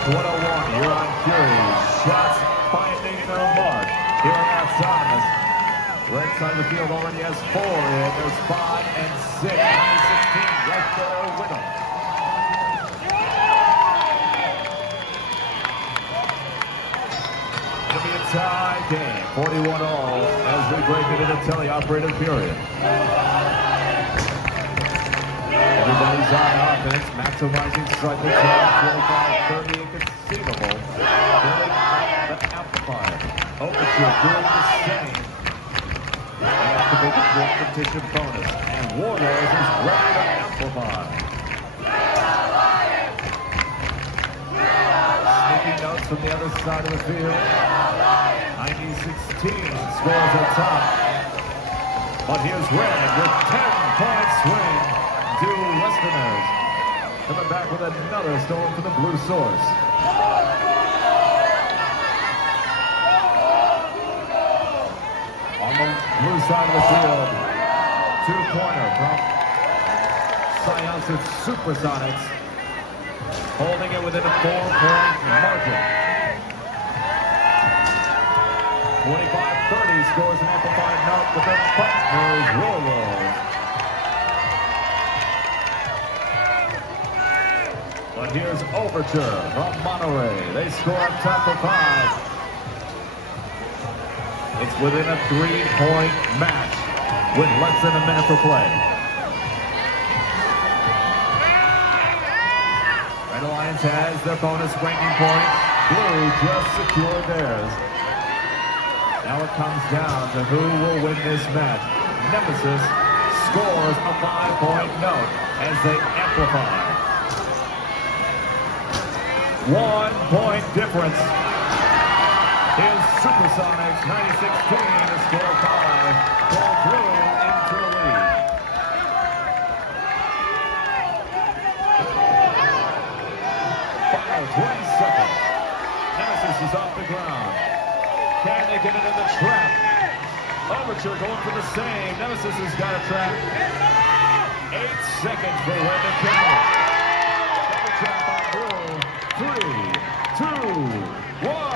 101 here on Fury. Shots finding their mark here on Autonomous. Right side of the field already has 4 in. There's 5 and 6. 2016 right there with them. It'll be a tie game, 41 all, as we break into the teleoperated period. Everybody's on offense, maximizing cycle time, 45-30 inconceivable. Building up the amplifier. Overture doing the same. They activate the competition bonus. And Warlords is ready to amplify. Sneaky notes from the other side of the field. 90-16 scores at top. But here's Red with 10-point swing to Westerners. Coming back with another storm for the Blue Source. On the blue side of the field, 2-pointer from Science Supersonics, holding it within a 4-point margin. 25-30 scores an amplified note with the Partners Warlords. But here's Overture from Monterey. They score up top for 5. It's within a 3-point match with less than a minute for play. Red Alliance has their bonus ranking point. Blue just secured theirs. Now it comes down to who will win this match. Nemesis scores a 5-point note as they amplify. 1-point difference. Here's Supersonics 90-16 to score 5. Pull Blue into the lead. 20 seconds. Nemesis is off the ground. Can they get into the trap? Overture going for the same. Nemesis has got a trap. 8 seconds for Red to count. Double trap on Blue. 3, 2, 1.